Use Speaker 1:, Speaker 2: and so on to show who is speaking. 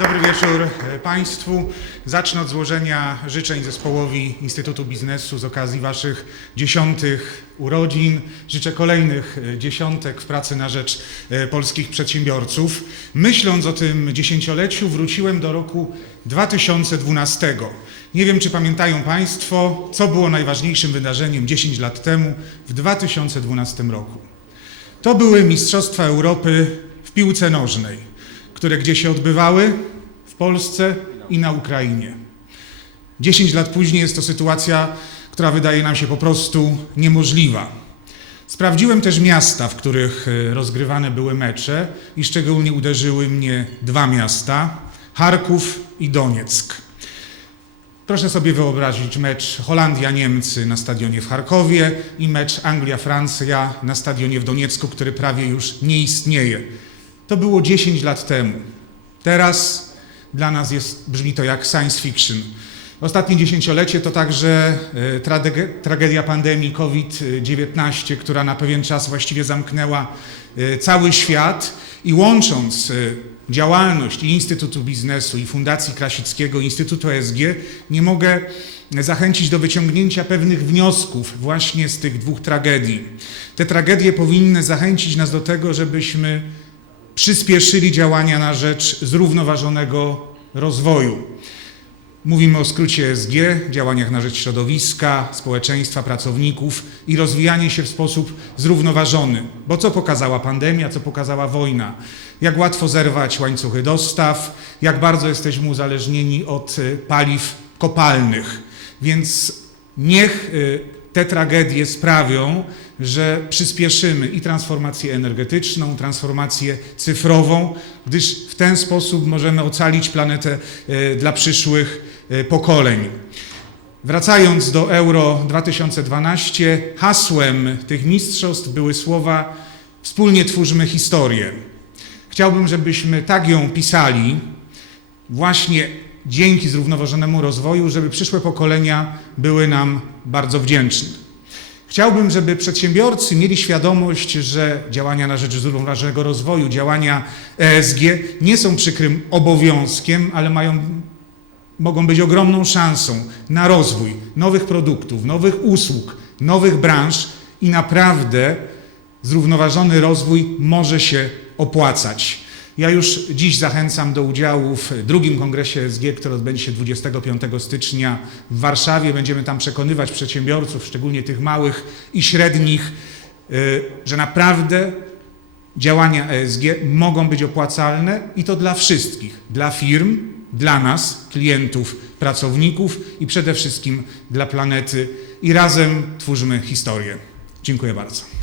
Speaker 1: Dobry wieczór e, Państwu. Zacznę od złożenia życzeń zespołowi Instytutu Biznesu z okazji Waszych dziesiątych urodzin. Życzę kolejnych e, dziesiątek w pracy na rzecz e, polskich przedsiębiorców. Myśląc o tym dziesięcioleciu, wróciłem do roku 2012. Nie wiem, czy pamiętają Państwo, co było najważniejszym wydarzeniem 10 lat temu, w 2012 roku. To były Mistrzostwa Europy w piłce nożnej, które gdzie się odbywały? W Polsce i na Ukrainie. 10 lat później jest to sytuacja, która wydaje nam się po prostu niemożliwa. Sprawdziłem też miasta, w których e, rozgrywane były mecze i szczególnie uderzyły mnie dwa miasta: Charków i Donieck. Proszę sobie wyobrazić mecz Holandia-Niemcy na stadionie w Charkowie i mecz Anglia-Francja na stadionie w Doniecku, który prawie już nie istnieje. To było 10 lat temu. Teraz dla nas jest, brzmi to jak science fiction. Ostatnie dziesięciolecie to także e, trage- tragedia pandemii COVID-19, która na pewien czas właściwie zamknęła e, cały świat i łącząc e, działalność i Instytutu Biznesu, i Fundacji Krasickiego, Instytutu ESG, nie mogę zachęcić do wyciągnięcia pewnych wniosków właśnie z tych dwóch tragedii. Te tragedie powinny zachęcić nas do tego, żebyśmy przyspieszyli działania na rzecz zrównoważonego rozwoju. Mówimy o skrócie SG, działaniach na rzecz środowiska, społeczeństwa, pracowników i rozwijanie się w sposób zrównoważony. Bo co pokazała pandemia, co pokazała wojna? Jak łatwo zerwać łańcuchy dostaw, jak bardzo jesteśmy uzależnieni od y, paliw kopalnych. Więc niech y, te tragedie sprawią, że przyspieszymy i transformację energetyczną, transformację cyfrową, gdyż w ten sposób możemy ocalić planetę e, dla przyszłych e, pokoleń. Wracając do Euro 2012, hasłem tych mistrzostw były słowa Wspólnie twórzmy historię. Chciałbym, żebyśmy tak ją pisali, właśnie dzięki zrównoważonemu rozwoju, żeby przyszłe pokolenia były nam bardzo wdzięczne. Chciałbym, żeby przedsiębiorcy mieli świadomość, że działania na rzecz zrównoważonego rozwoju, działania ESG nie są przykrym obowiązkiem, ale mają, mogą być ogromną szansą na rozwój nowych produktów, nowych usług, nowych branż i naprawdę zrównoważony rozwój może się opłacać. Ja już dziś zachęcam do udziału w drugim kongresie SG, który odbędzie się 25 stycznia w Warszawie. Będziemy tam przekonywać przedsiębiorców, szczególnie tych małych i średnich, y, że naprawdę działania ESG mogą być opłacalne i to dla wszystkich, dla firm, dla nas, klientów, pracowników i przede wszystkim dla planety. I razem twórzmy historię. Dziękuję bardzo.